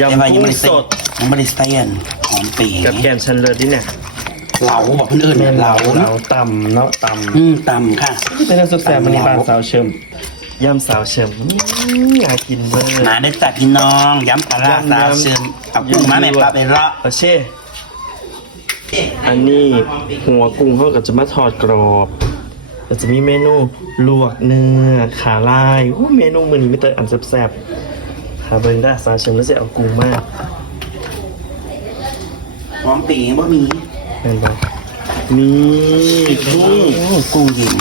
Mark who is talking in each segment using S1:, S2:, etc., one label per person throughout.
S1: ยำ
S2: แต่ว่ายัง
S1: กุ้
S2: ไม่
S1: ง
S2: ได้ใส่
S1: สด
S2: ยังไม่ได้ใส่อันหอมปี
S1: กับแกนชันเลิศนี่เนี่ย
S2: เหลาบอกเพื่อนอื่นเหลา
S1: เรา
S2: เนาะ
S1: ตำเนาะต
S2: อืมตำค่ะำ
S1: เป็นน้ำซุปแซ่บมันนี่บานสาวเชิมยำสาวเชิมอื้ออยากกินมาก
S2: มาได้จัดพี่น้องย้ำปลาร้าสาวเชิญเอากุ้งมาแม่ปลาไปเลาะ
S1: โอเช่อันนี้หัวกุ้งเขาก็จะมาทอดกรอบก็จะมีเมนูลวกเนื้อขาลายโอ้เมนูมือนี้ไม่เตยอันแซ่บๆ ขาเบิ้งได้สาวเชิมแล้วจะเอากุ้งมาก
S2: หอมปีบ่มี
S1: เห็นปะนี่กุ้ง
S2: โอ้กุ้งยิง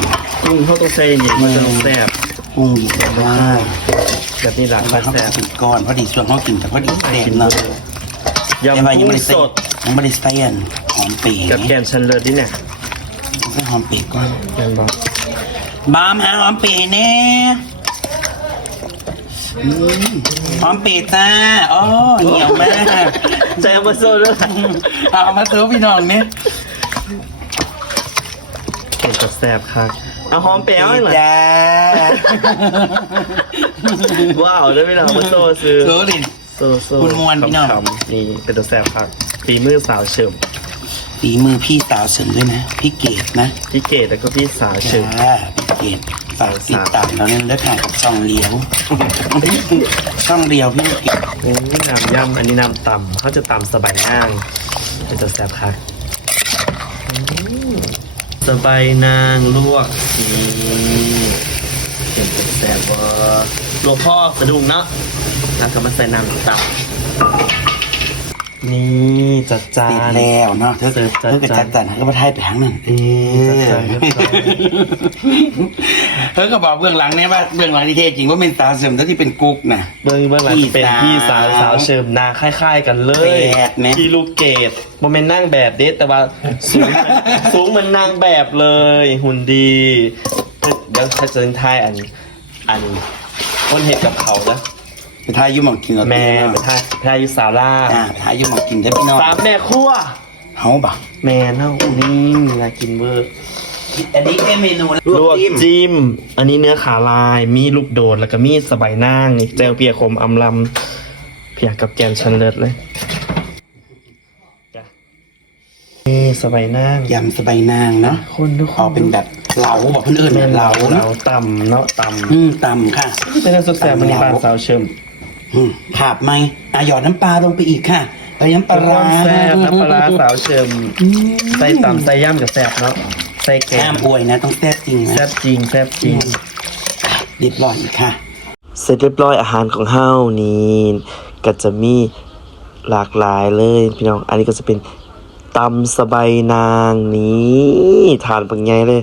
S1: กุ้งเขาต้องใส่เย็นมันจะแซ่บ
S2: กุ้งยิงมาก
S1: แบบนี้หลัก
S2: ไปเขา
S1: แซ่บ
S2: กินก้อนพอดีส่วนเขากินแต่พอดีเด็ดเนาะ
S1: ยำ
S2: แต่ว่ายัง
S1: กุ้
S2: ไม่
S1: ง
S2: ได้ใส่
S1: สด
S2: ยังไม่ได้ใส่อันหอมปี
S1: กับแกนชันเลิศนี่เนี่ย
S2: ใส่หอมปีก่อน
S1: เห็นปะ
S2: บามหาหอมปีแน่อื มหอมปีจ้าโอ้เหี่ยวมาก
S1: ใจเอามาโซ่ด้วย
S2: เอามาเสิร์ฟพี่น้องเนี่ย
S1: เห็นจะแซ่บค่ะเอาหอมแป๋วหน่อย
S2: จ้า
S1: ว้าวได้ไหมล่ะมาโซ่ซื้อ
S2: โซลิน
S1: โซ่โซ่
S2: คุณมวลพี่น้อง
S1: ขำๆนี่เป็นตัวแซ่บค่ะฝีมือสาวเฉิม
S2: ฝีมือพี่สาวเสริมด้วยนะ พี่เกดนะ
S1: พี่เกดแล้วก็พี่สาวเฉิม
S2: จ้าพี่เกดฝากติดตามเราเนี่ยด้วยค่ะกับช่องเลี้ยวช่องเลี้ยวพี่เกด
S1: นี่น้ำย่ำอันนี้น้ำต่ำเขาจะต่ำสบายง่างเป็นตัวแซ่บค่ะอืมสบายนางลวกนี่เป็นตัวแซ่บว่าหลวงพ่อกระดุงเนาะแล้วก็มาใส่น้ำต่ำ นี่จัดจา
S2: ติด
S1: น
S2: แล้วเนาะเธอ
S1: เติ
S2: เธ
S1: ม
S2: อ
S1: จัด
S2: เธอกับจัดจันก็มาไทยไปทางนั้นเอ
S1: จัด
S2: อ
S1: จานเรียบร้อย
S2: เธอก็บอกเบื้องหลังเนี่ยว่าเบื้องหลังที่แท้จริงว่าเป็นสาวเสริมแล้วที่เป็นกุ๊กนะ
S1: เบื้องเบื้องหลังเป็นพี่สาวสาวเชิมนาคล้าย ๆ กันเลย
S2: แปลกไหม
S1: พี่ลูกเกดโมเมนนั่งแบบเด็ดแต่ว่าสูงสูงเหมือนนางแบบเลย หุ่นดีเดี๋ยวถ้าเจอท้ายอันอันต้นเหตุกับเขานะ
S2: ไปทายอยุ่หมองกินกับ
S1: แม่
S2: พี่
S1: ไป
S2: น้อง
S1: ท้ายไปท้ายอยุสารา
S2: อ่าไปทายอยุ่หมองกินได้อพี่น้อง
S1: สามแม่ครัว
S2: เฮาบ่ะ
S1: แม่เน่านี่น่ากินเวอร์
S2: อันนี้เป็นเมนู
S1: ลวกจิ้ม อันนี้เนื้อขาลาย มีลูกโดด แล้วก็มีสบายนางนี่แจวเปียกขมอำลำเพียกกับแกนชันเลิศเลยจ้ะนี่สบายนาง
S2: ยำสบายนางเนาะ
S1: คนทุกค
S2: เอา
S1: น
S2: เป็นแบบเหลาบอกเพื่อนอื่น
S1: แม่น
S2: เห
S1: เรา
S2: ลา
S1: เรา
S2: เนาะ
S1: ต่ำเนาะต่
S2: อืมตำค่ะำ
S1: เป็นน้ำซุปแซ่บมันนี่บานสาวเชิม
S2: อืมขาบไหมอะหยอดน้ำปลาลงไปอีกค่ะแล้วน้ำปลา
S1: ควา
S2: ร้าม
S1: แซ่บน้ำปลาร้าสาวเชิมใส่ต่ำใส่ย่ำกับแซ่บเนาะใส่แก
S2: ห้างมอวยนะ ต้องแซ่บจริงนะ
S1: แซ่บจริงแซ่บจริง
S2: เรียบร้อยอีกค่ะ
S1: เสร็จเรียบร้อยอาหารของเฮานี่ก็จะมีหลากหลายเลย พี่น้อง อันนี้ก็จะเป็นตำสบายนางนี่ทานเป็นไงเลย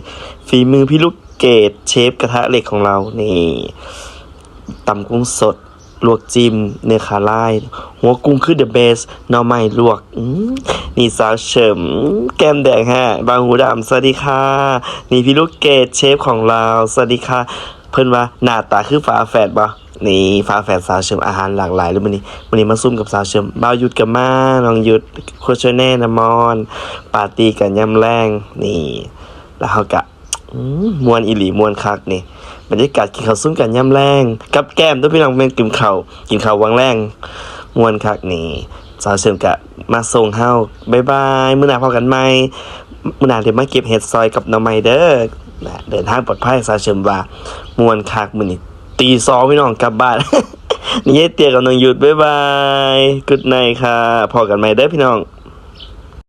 S1: ฝีมือพี่ลูกเกดเชฟกระทะเหล็กของเรา นี่ตำกุ้งสด ลวกจิ้มเนื้อขาลาย หัวกุ้งคือเดอะเบสหน่อไม้ลวกนี่สาวเฉิม แก้มแดงฮะ บางหูดำสวัสดีค่ะ นี่พี่ลูกเกดเชฟของเรา สวัสดีค่ะ เพิ่นว่าหน้าตาคือฝาแฝดบ่นี่ฝาแฝดสาวเฉิมอาหารหลากหลายเลยมื้อนี้มื้อนี้มาซุ่มกับสาวเฉิมบ่าวหยุดกับมาน้องหยุดโคชแน่นมอน ปาร์ตี้กันยามแรงนี่ แล้วเฮาก็ มวนอีหลีมวนคักนี่บรรยากาศกินข้าวซุ่มกันยามแรงกับแก้มด้วยพี่น้องแม่นกินข้าวกินข้าววังแรงมวนคักนี่สาวเฉิมก็มาส่งเฮาบายบายมื้อหน้าพบกันใหมมื้อหน้าเดี๋ยวมาเก็บเห็ดซอยกับน้องใหม่เด้อเดินทางปลอดภัยสาวเฉิมว่ามวนคักมื้อนี้ตีสองพี่น้องกลับบ้านนี่เตียกับน้องหยุดบายบายกุดไนค่ะพอกันใหมเด้อพี่น้อง